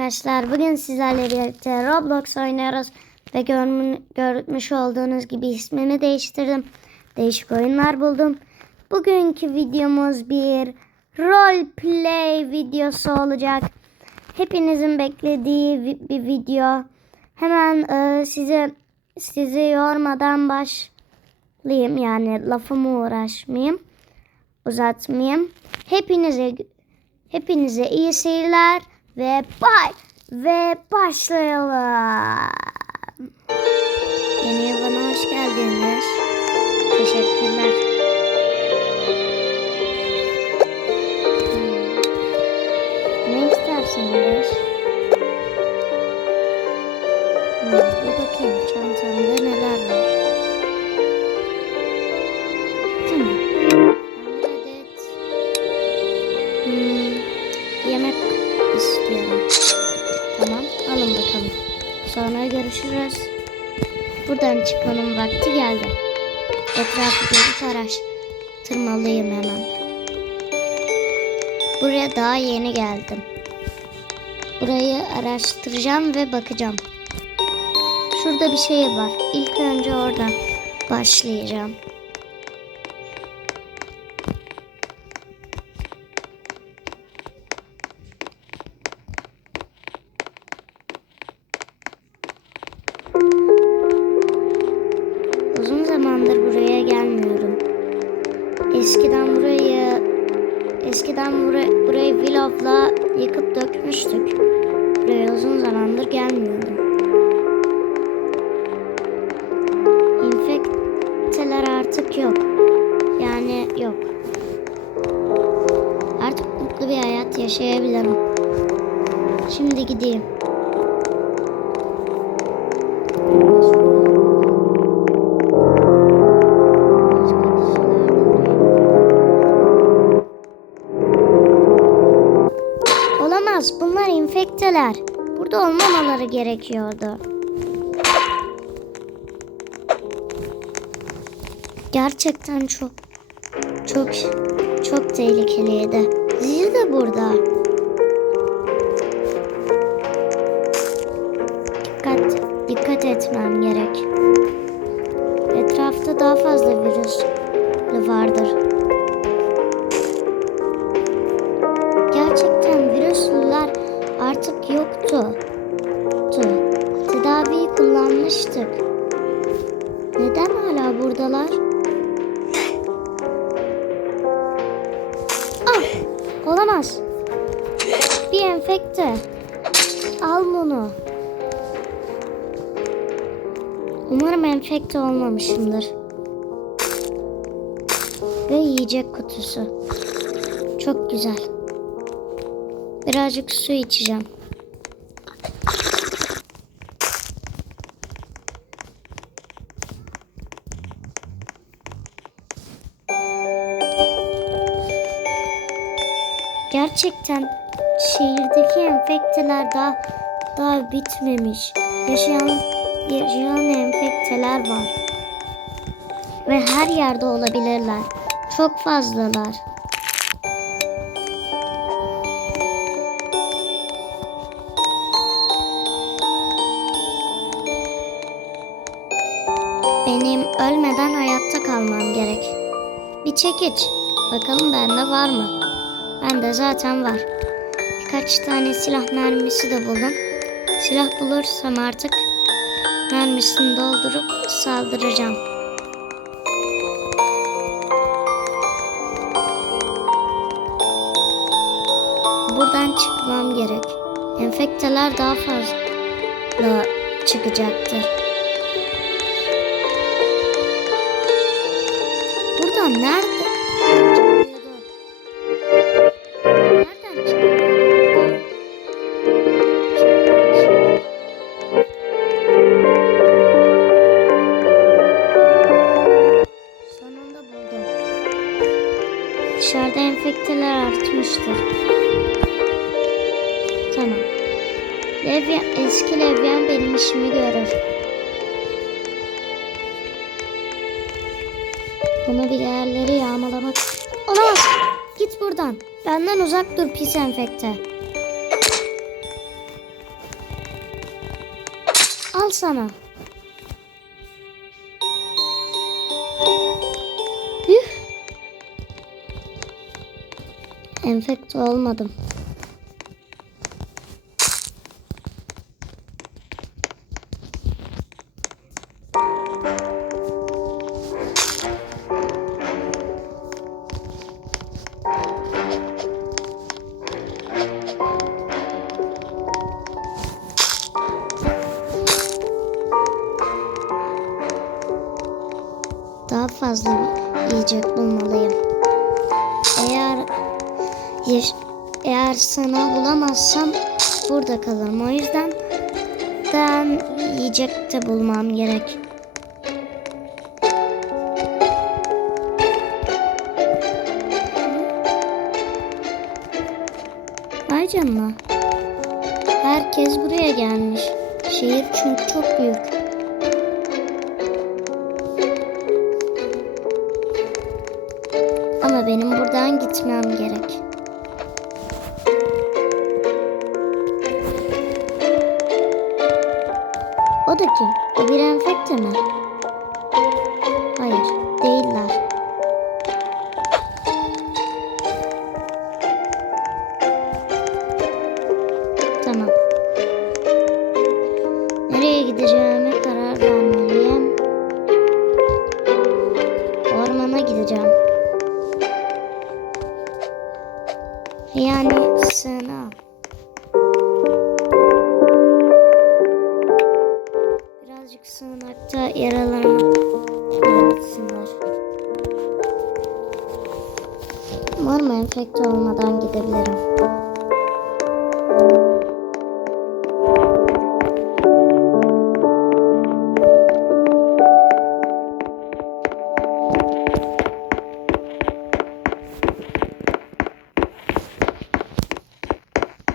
arkadaşlar. Bugün sizlerle birlikte Roblox oynuyoruz. Ve görmü- görmüş olduğunuz gibi ismini değiştirdim. Değişik oyunlar buldum. Bugünkü videomuz bir role play videosu olacak. Hepinizin beklediği bir video. Hemen e, size sizi yormadan başlayayım. Yani lafımı uğraşmayayım. Uzatmayayım. Hepinize Hepinize iyi seyirler ve bay ve başlayalım. Yeni yılına hoş geldiniz. Teşekkürler. Buradan çıkmanın vakti geldi. Etrafı bir araştırmalıyım hemen. Buraya daha yeni geldim. Burayı araştıracağım ve bakacağım. Şurada bir şey var. İlk önce oradan başlayacağım. Yıkıp dökmüştük. Buraya uzun zamandır gelmiyorum. İnfekteler artık yok. Yani yok. Artık mutlu bir hayat yaşayabilirim. Şimdi gideyim. İnfekteler. Burada olmamaları gerekiyordu. Gerçekten çok çok çok tehlikeliydi. Zizi de burada. Dikkat dikkat etmem gerek. Etrafta daha fazla virüs vardır. Tedaviyi kullanmıştık. Neden hala buradalar? Ah! Olamaz. Bir enfekte. Al bunu. Umarım enfekte olmamışımdır. Ve yiyecek kutusu. Çok güzel. Birazcık su içeceğim. Gerçekten şehirdeki enfekteler daha daha bitmemiş. Yaşayan yaşayan enfekteler var. Ve her yerde olabilirler. Çok fazlalar. Benim ölmeden hayatta kalmam gerek. Bir çekiç. Bakalım bende var mı? Bende zaten var. Birkaç tane silah mermisi de buldum. Silah bulursam artık mermisini doldurup saldıracağım. Buradan çıkmam gerek. Enfekteler daha fazla çıkacaktır. Buradan nerede? dışarıda enfekteler artmıştır. Tamam. Levyen, eski Levyen benim işimi görür. Bunu bir yerleri yağmalamak... Olamaz! Git buradan. Benden uzak dur pis enfekte. Al sana. Enfekte olmadım. Daha fazla yiyecek bulmalıyım. Eğer yer- eğer sana bulamazsam burada kalırım. O yüzden ben yiyecek de bulmam gerek. Vay canına. Herkes buraya gelmiş. Şehir çünkü çok büyük. Ama benim buradan gitmem gerek. Da kim? O bir enfekte mi? Hayır, değiller. Tamam. Nereye gideceğime Birazcık sığınakta yaratsinler. Umarım enfekte olmadan gidebilirim.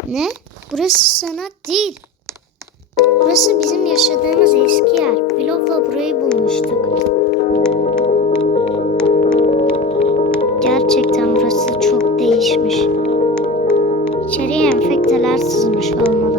Ne? Burası sığınak değil. Burası bizim yaşadığımız eski yer. Blof'la burayı bulmuştuk. Gerçekten burası çok değişmiş. İçeriye enfekteler sızmış olmalı.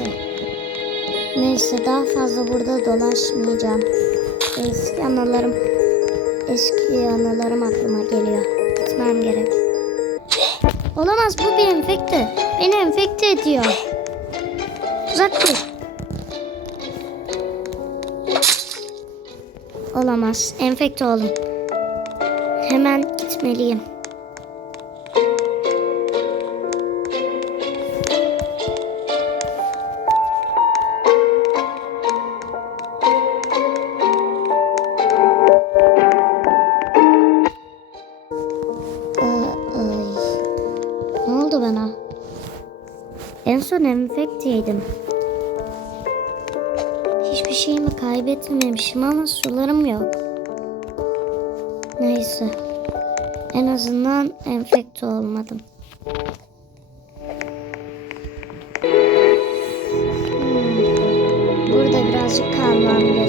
Neyse. Neyse daha fazla burada dolaşmayacağım. Eski anılarım eski anılarım aklıma geliyor. Gitmem gerek. Olamaz bu bir enfekte. Beni enfekte ediyor. Uzak dur. Olamaz. Enfekte oldum. Hemen gitmeliyim. Son enfekteydim. Hiçbir şeyimi kaybetmemişim ama sularım yok. Neyse. En azından enfekte olmadım. Hmm, Burada birazcık kalmam gerek.